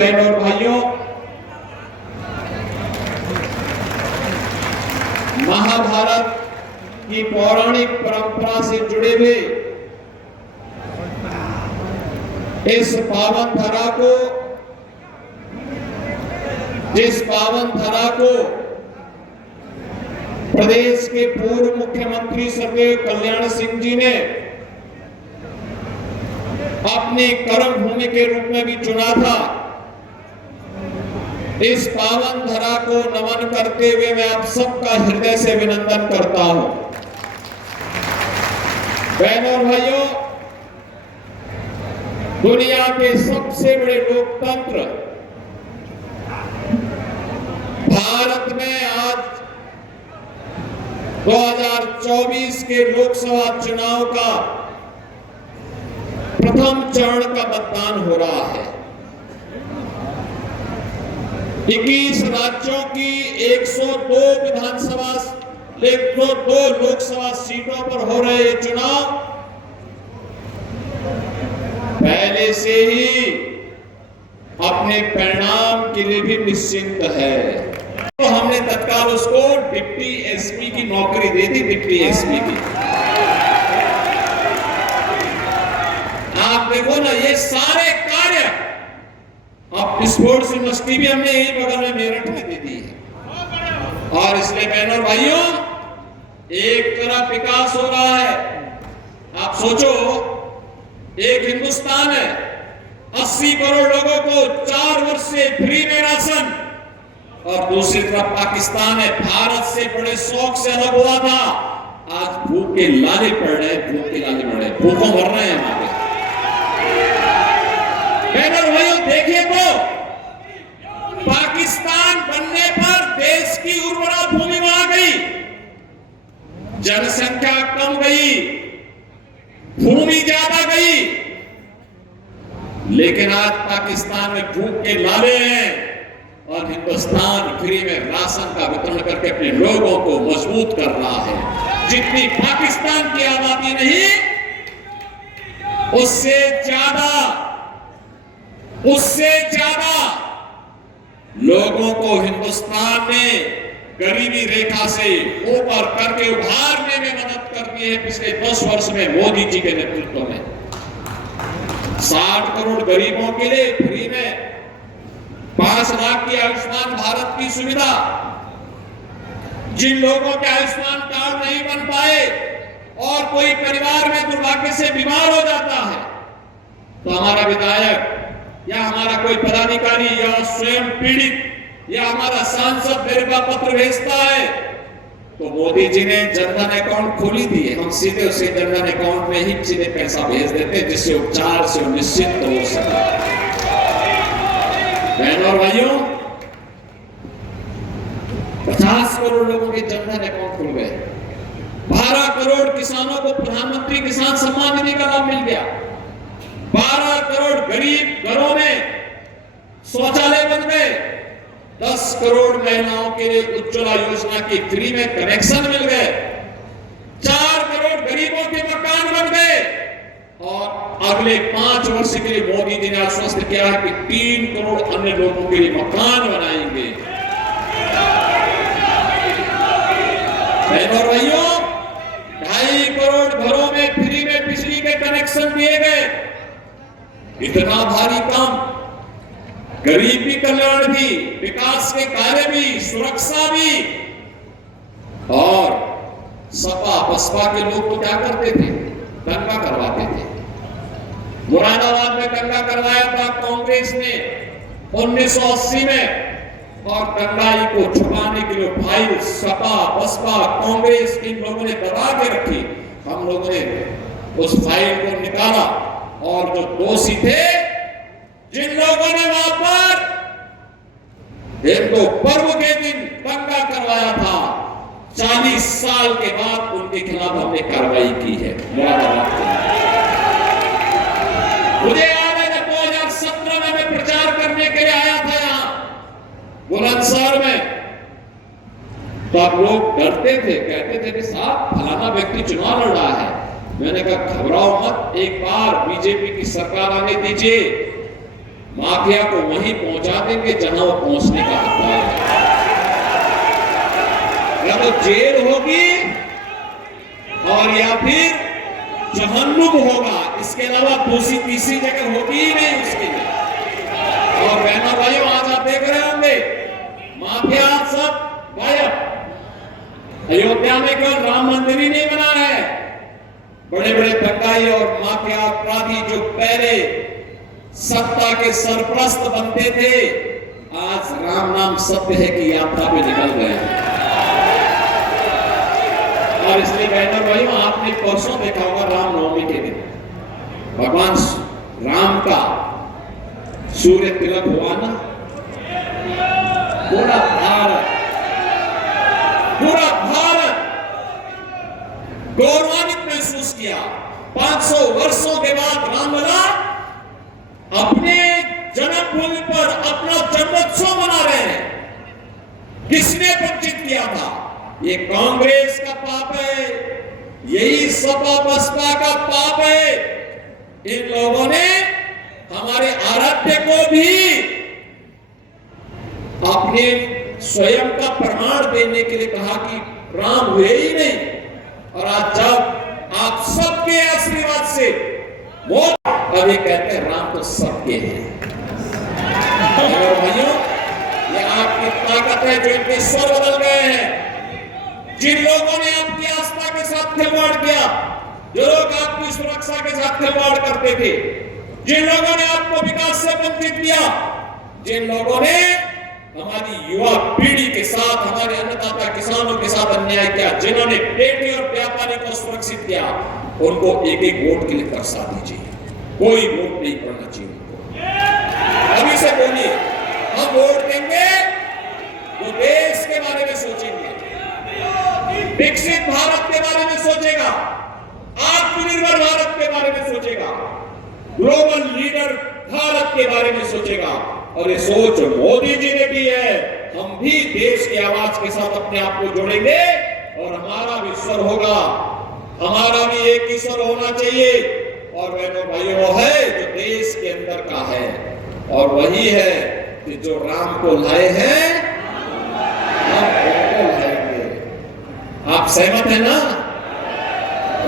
बहनों और भाइयों, महाभारत की पौराणिक परंपरा से जुड़े हुए इस पावन धरा को, जिस पावन धरा को प्रदेश के पूर्व मुख्यमंत्री सदैव कल्याण सिंह जी ने अपनी कर्म भूमि के रूप में भी चुना था, इस पावन धरा को नमन करते हुए मैं आप सबका हृदय से अभिनंदन करता हूं। बहनों और भाइयों, दुनिया के सबसे बड़े लोकतंत्र भारत में आज 2024 के लोकसभा चुनाव का प्रथम चरण का मतदान हो रहा है। 21 राज्यों की 102 विधानसभा 102 लोकसभा सीटों पर हो रहे ये चुनाव पहले से ही अपने परिणाम के लिए भी निश्चिंत है। तो हमने तत्काल उसको डिप्टी एसपी की नौकरी दे दी। डिप्टी एसपी की आप देखो ना, ये सारे कार्य अब स्पोर्ट्स यूनिवर्सिटी भी हमने यही बगल में मेरठ में दे दी है। और इसलिए बहनों और भाइयों, एक तरफ विकास हो रहा है। आप सोचो, एक हिंदुस्तान है, 80 करोड़ लोगों को 4 वर्ष से फ्री में राशन, और दूसरी तरफ पाकिस्तान है, भारत से बड़े शौक से अलग हुआ था, आज भूख के लाले पड़ रहे हैं, भूख के लाले पड़ रहे हैं, भूखों मर रहे हैं हमारे। बहनों भाइयों, देखिए तो पाकिस्तान बनने पर देश की उर्वरा भूमि बढ़ गई, जनसंख्या कम गई, भूमि ज्यादा गई, लेकिन आज पाकिस्तान में भूख के लाले हैं और हिंदुस्तान फ्री में राशन का वितरण करके अपने लोगों को मजबूत कर रहा है। जितनी पाकिस्तान की आबादी नहीं, उससे ज्यादा लोगों को हिंदुस्तान में गरीबी रेखा से ऊपर करके उभारने में मदद करती है पिछले 10 वर्ष में मोदी जी के नेतृत्व में। 60 करोड़ गरीबों के लिए फ्री में 5 लाख की आयुष्मान भारत की सुविधा। जिन लोगों के आयुष्मान कार्ड नहीं बन पाए और कोई परिवार में दुर्भाग्य से बीमार हो जाता है, तो हमारा विधायक या हमारा कोई पदाधिकारी या स्वयं पीड़ित या हमारा सांसद मेरे का पत्र भेजता है, तो मोदी जी ने जनधन अकाउंट खोली दी है, हम सीधे उसे जनधन अकाउंट में ही सीधे पैसा भेज देते हैं, जिससे उपचार से निश्चिंत हो सके। बहनों और भाइयों, 50 करोड़ लोगों के जनधन अकाउंट खुल गए, 12 करोड़ किसानों को प्रधानमंत्री किसान सम्मान निधि का लाभ मिल गया, 12 करोड़ गरीब घरों में शौचालय बन गए, 10 करोड़ महिलाओं के लिए उज्ज्वला योजना की फ्री में कनेक्शन मिल गए, 4 करोड़ गरीबों के मकान बन गए, और अगले 5 वर्ष के लिए मोदी जी ने आश्वस्त किया है कि 3 करोड़ अन्य लोगों के लिए मकान बनाएंगे। बहनों और भाइयों, 2.5 करोड़ घरों में फ्री में बिजली के कनेक्शन दिए गए। इतना भारी काम, गरीबी कल्याण भी, विकास के कार्य भी, सुरक्षा भी। और सपा बसपा के लोग तो क्या करते थे, दंगा करवाते थे। मुरादाबाद में दंगा करवाया था कांग्रेस ने 1980 में, और दंगाई को छुपाने के लिए भाई सपा बसपा कांग्रेस इन लोगों ने दबा के रखी। हम लोगों ने उस फाइल को निकाला, और जो दोषी थे, जिन लोगों ने वहां पर हिंदू पर्व के दिन दंगा करवाया था, 40 साल के बाद उनके खिलाफ हमने कार्रवाई की है। मुझे याद है जब 2017 में मैं प्रचार करने के लिए आया था यहां बुलंदशहर में, तो आप लोग डरते थे, कहते थे कि साहब फलाना व्यक्ति चुनाव लड़ रहा है। मैंने कहा घबराओ मत, एक बार बीजेपी की सरकार आने दीजिए, माफिया को वहीं पहुंचा देंगे जहां वो पहुंचने का हकदार है। या तो जेल होगी और या फिर जहन्नुम होगा, इसके अलावा दूसरी तीसरी जगह होगी ही नहीं उसके लिए। और बहनों भाइयों, आज आप देख रहे होंगे माफिया सब गायब। अयोध्या में केवल राम मंदिर ही नहीं बना है, बड़े बड़े दंगाई और माफिया अपराधी जो पहले सत्ता के सरप्रस्त बनते थे, आज राम नाम सत्य है की यात्रा पे निकल गए हैं। और इसलिए बहनों भाइयों, आपने परसों देखा होगा रामनवमी के दिन भगवान राम का सूर्य तिलक हुआ ना, पूरा भारत गौरवान्वित महसूस किया। 500 वर्षों के बाद रामलला अपने जन्मभूमि पर अपना जन्मोत्सव मना रहे हैं। किसने वंचित किया था? ये कांग्रेस का पाप है, यही सपा बसपा का पाप है। इन लोगों ने हमारे आराध्य को भी अपने स्वयं का प्रमाण देने के लिए कहा कि राम हुए ही नहीं। और आज जब आप सबके आशीर्वाद से वो अब ये कहते हैं राम तो सबके हैं। भाइयों, ये आपकी ताकत है जो इनके स्वर बदल गए हैं। जिन लोगों ने आपकी आस्था के साथ खिलवाड़ किया, जो लोग आपकी सुरक्षा के साथ खिलवाड़ करते थे, जिन लोगों ने आपको विकास से वंचित किया, जिन लोगों ने हमारी युवा पीढ़ी के साथ, हमारे अन्नदाता किसानों के साथ अन्याय किया, जिन्होंने बेटी और व्यापारी को सुरक्षित किया, उनको एक एक वोट के लिए तरसा दीजिए। कोई वोट नहीं पड़ना चाहिए उनको। अभी से बोलिए, हम वोट देंगे तो देश के बारे में सोचेंगे, विकसित भारत के बारे में सोचेगा, आत्मनिर्भर भारत के बारे में सोचेगा, ग्लोबल लीडर भारत के बारे में सोचेगा। और ये सोच मोदी जी ने भी है। हम भी देश की आवाज के साथ अपने आप को जोड़ेंगे और हमारा भी स्वर होगा, हमारा भी एक ही स्वर होना चाहिए। और बहनों भाइयों, वो है जो देश के अंदर का है, और वही है कि जो राम को लाए हैं हम उनको लाएंगे। आप सहमत है ना?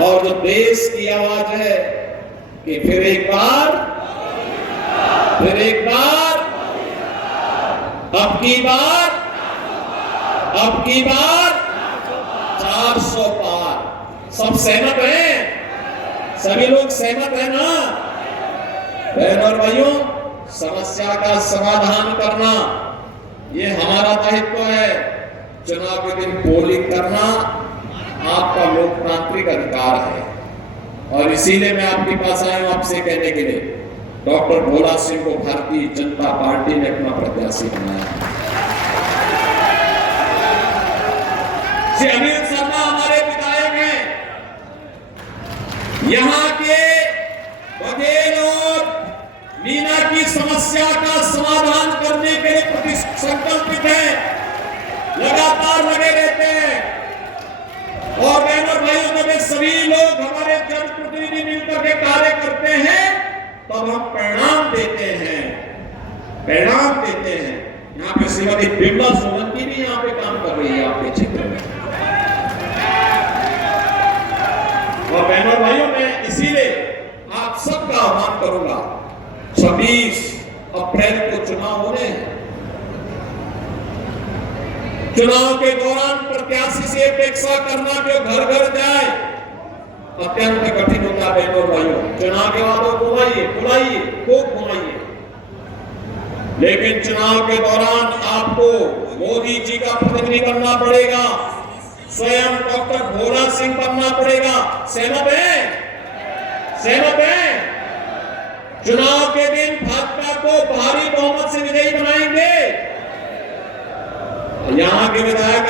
और जो देश की आवाज है कि फिर एक बार, अब की बार 400 पार। सब सहमत हैं? सभी लोग सहमत हैं ना? बहनों और भाइयों, समस्या का समाधान करना ये हमारा दायित्व है। चुनाव के दिन पोलिंग करना आपका लोकतांत्रिक अधिकार है। और इसीलिए मैं आपके पास आया हूं आपसे कहने के लिए, डॉक्टर भोला सिंह को भारतीय जनता पार्टी ने अपना प्रत्याशी बनाया। श्री अनिल शर्मा हमारे विधायक हैं, यहाँ के बघेल और मीना की समस्या का समाधान करने के लिए प्रतिसंकल्पित है, लगातार लगे रहते हैं। और बहनों भाइयों, जब सभी लोग हमारे जनप्रतिनिधि मिलकर के कार्य करते हैं तब हम परिणाम देते हैं। यहाँ पे श्रीमती बिमला सोलंकी भी यहाँ पे काम कर रही है आपके क्षेत्र में। और बहनों भाइयों, मैं इसीलिए आप सबका आह्वान करूंगा, 26 अप्रैल को चुनाव होने हैं। चुनाव के दौरान प्रत्याशी से अपेक्षा करना कि घर घर जाए अत्यंत कठिन होता है। बहनों भाइयों, चुनाव के वादों को बुलाइए, खूब घुमाइए, लेकिन चुनाव के दौरान आपको मोदी जी का प्रतिनिधि बनना पड़ेगा, स्वयं डॉक्टर भोला सिंह बनना पड़ेगा। सहमत है? चुनाव के दिन भाजपा को भारी बहुमत से विजयी बनाएंगे। यहाँ के विधायक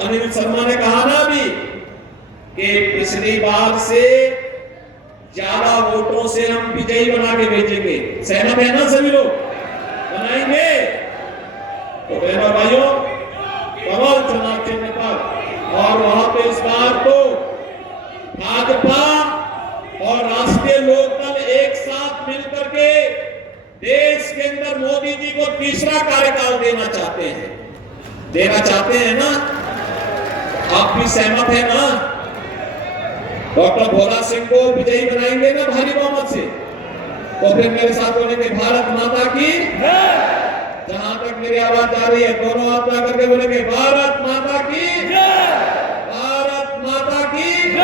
अनिल शर्मा ने कहा ना अभी कि पिछली बार से ज्यादा वोटों से हम विजयी बना के भेजेंगे। सहमत है ना? सभी लोग बनाएंगे। तो बहनों भाइयों, कमल चुनाव चिन्ह पर, और वहां पे इस बार तो भाजपा और राष्ट्रीय लोकदल एक साथ मिलकर के देश के तीसरा कार्यकाल देना चाहते हैं। देना चाहते हैं ना? आप भी सहमत है ना? डॉक्टर भोला सिंह को विजयी बनाएंगे ना भारी बहुमत से? तो फिर मेरे साथ बोलेंगे भारत माता की। जहां तक मेरी आवाज जा रही है दोनों हाथ ला करके बोलेंगे भारत माता की। भारत माता की।